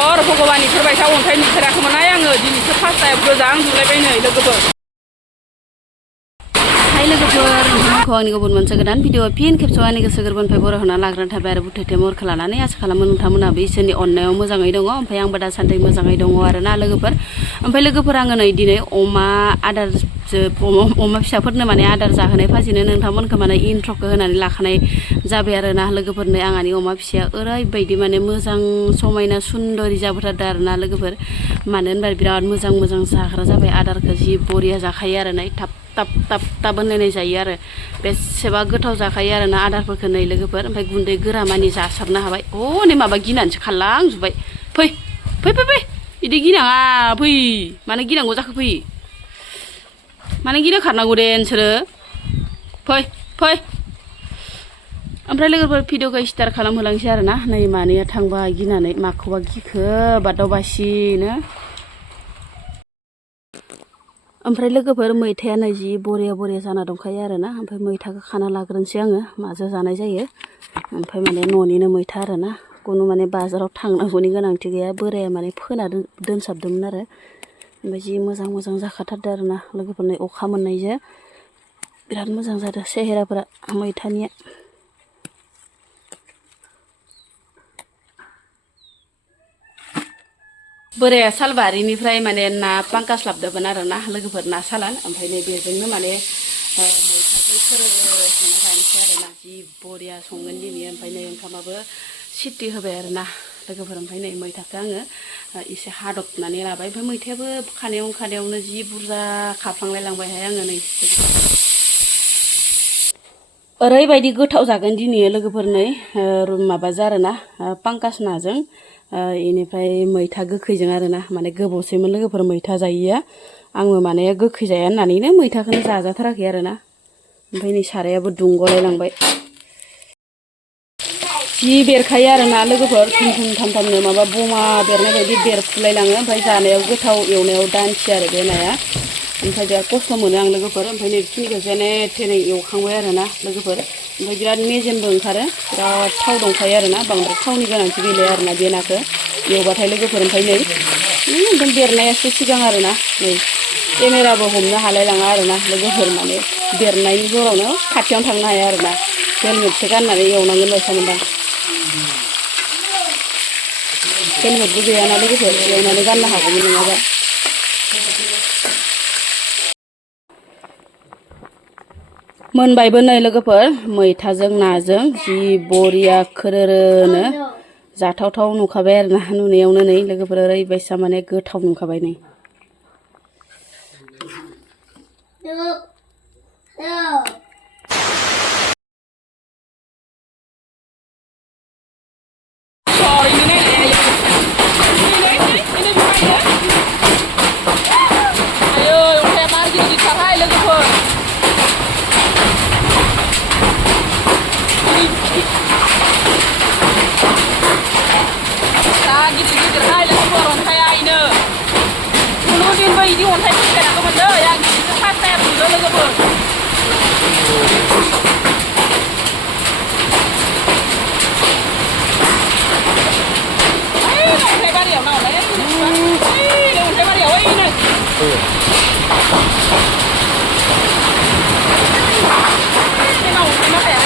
इसोर भगवान इफोरबायसा अन्थाइ नुफेराखैमोनहाय आङो दिनैसो फार्स्ट टाइम गोजां नुलायबाय नै लोगोफोर। हाय लोगोफोर नोंथांमोनखौ आंनि गुबुन मोनसे गोदान भिडिअ फिन खेबसेयाव आंनि गोसो गोरबोनिफ्राय बर' होना लाग्रोनाय थाबाय आरो बुथेथे महरखौ लानानै आसा खालामो नोंथांमोनाबो इसोरनि अननायाव मोजाङै दङ ओमफ्राय आंबो दासान्दि मोजाङै दङ आरोना लोगोफोर। ओमफ्राय लोगोफोर आङो नै दिनै अमा आदार अमा फिसाफोरनो माने आदार जाहोनाय फाजिनो नोंथांमोनखौ माने इन्ट्र'खौ होनानै लाखानाय जाबाय आरोना लोगोफोरनो। आंहानि अमा फिसाया ओरैबायदि माने मोजां समायना सुन्दरि जाबोथारदों आरोना लोगोफोर। मानो होनबा बिराद मोजां मोजां जाग्रा जाबाय आदारखौ जि बरिया जाखायो आरो नै थाब थाब होनलायनाय जायो आरो बेसेबा गोथाव जाखायो आरोना आदारफोरखौ नै लोगोफोर। ओमफ्राय गुन्दै गोरा मानि जासाबनो हाबाय। नै माबा गिनानैसो खारलांजोब्बाय। फै बिदि गिनाङा फै। मानो गिनांगौ जाखो फै। माने गिनो खारनांगौ दे नोंसोरो फै। ओमफ्राय लोगोफोर भिडिअखौ स्टार्ट खालामहोलांसै आरोना। नै मानैया थांबाय गिनानै माखौबा गिखो बादाव बासिनो। ओमफ्राय लोगोफोर मैथायानो जि बरिया जाना दंखायो आरोना। ओमफ्राय मैथाखौ खाना लाग्रोनोसै आङो माजों जानाय जायो। ओमफ्राय माने न'निनो मैथा आरोना खुनु माने बाजाराव थांनांगौनि गोनांथि गैया। बोराया माने फोना दोनसाबदोंमोन आरो ओमफ्राय जि मोजां जाखाथारदों आरोना लोगोफोरनि अखा मोननायजों बिराद मोजां जादों सेहेराफोरा मैथानिया। बोराया सालबारिनिफ्राय माने ना पांकास लाबोदोंमोन आरोना लोगोफोर ना सालान। ओमफ्राय नै बेजोंनो माने मैथाजों संना जानोसै आरोना जि बरिया संगोन दिनै। ओमफ्राय नै ओंखामाबो सिटी होबाय आरोना लोगोफोर। ओमफ्राय नै मैथाखौ आङो एसे हादबनानै लाबाय। ओमफ्राय मैथायाबो खानायावनो जि बुरजा खाफ्लांलायलांबायहाय आङो नै ओरैबायदि गोथाव जागोन दिनै लोगोफोर। नै माबाजों आरोना पांकास नाजों इनिफ्राय मैथा गोखैजों आरोना। माने गोबावसैमोन लोगोफोर मैथा जायैया। आंबो माने गोखै जाया होननानैनो मैथाखौनो जाजाथाराखै आरोना। ओमफ्राय नै सारायाबो दुंगलायलांबाय जि बेरखायो आरोना लोगोफोर थुम थामनो माबा बमा बेरनाय बायदि बेरफुलायलाङो। ओमफ्राय जानायाव गोथाव एवनायाव दानसि आरो बे नाया। ओमफ्राय बिराद खस्थ' मोनो आं लोगोफोर। ओमफ्राय नै बेखिनिखौ जेने थेने एवखांबाय आरोना लोगोफोर। ओमफ्राय बिराद मेजेमबो ओंखारो बिराद थाव दंखायो आरोना बांद्राय थावनि गोनांथि गैलाया आरोना बे नाखौ एवबाथाय लोगोफोर। ओमफ्राय नै एकदम बेरनायासो सिगां आरोना नै केमेराबो हमनो हालायलाङा आरोना लोगोफोर। माने बेरनायनि जरावनो खाथियावनो थांनो हाया आरोना हेलमेटसो गाननानै एवनांगोन बायसा मोनदां। हेलमेटबो गैयाना लोगोफोर एवनानै गाननो हागौमोन नङाबा। मोनबायबो नै लोगोफोर मैथाजों नाजों जि बरिया खोरोरोनो जाथावथाव नुखाबाय आरोना नुनायावनो नै लोगोफोर ओरैबायसा माने गोथाव नुखाबाय नै। Ini ontai kita nak kemana? Yang kita pasal dulu logoper. Ayo, ontai bari ya, mana ya? Ayo, ontai bari ya, woi ni. Ini mau ontai mana ya?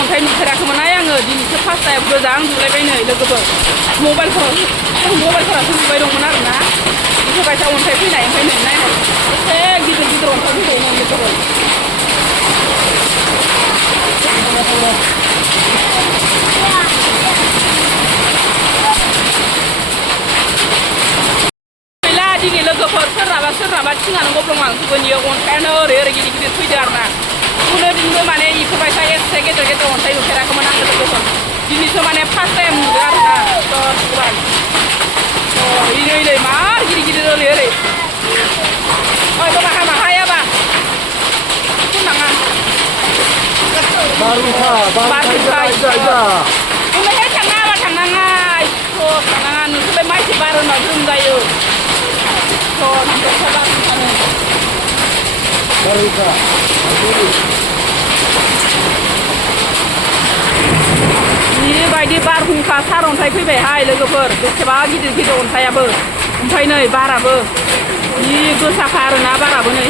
अन्थाइ नुफेराखैमोनहाय आङो दिनैसो फार्स्ट टाइम गोजां नुलायबाय नै लोगोफोर। मबाइलफोरावसो नुबाय दंमोन आरोना बेफोरबायसा अन्थाइ फैनाय। ओमफ्राय नै नायनाय एसे गिदिर सोरहाबा थिङानो गब्लंलांजोबगोन इयो अन्थायानो ओरै गिदिर गिदिर फैदो आरो ना खुनु दिनबो माने इफोरबायसा एसे गेदेर गेदेर अन्थाइ नुफेराखैमोन आं लोगोफोर दिनैसो माने फार्स्ट टाइम नुदों आरो ना गोबां इनै मार गिदिर गिदिर ओरै ओइ बाबा हायाबा नाङा बारहुंखा बुंनायहाय थांनाङा नोंसोरलाय माइसो बार होना जोम जायो बेबायदि बारहुंखा सारअन्थाइ फैबायहाय लोगोफोर बेसेबा गिदिर गिदिर अन्थायाबो ओमफ्राय नै बाराबो जि गोसाखा आरोना बाराबो नै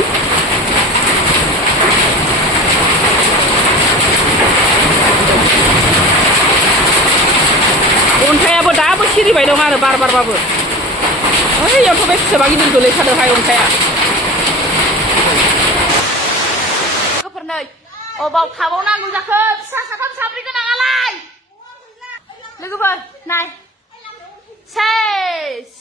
अन्थायाबो दाबो सिरिबाय दं आरो बार बारबाबो ओइयावथ' बेसेबा गिदिर गोलैखादोंहाय अन्थाया लोगोफोर नै अबाव थाबावनांगौ जाखो फिसा साथाम साब्रै गोनाङालाय लोगोफोर नाय सेस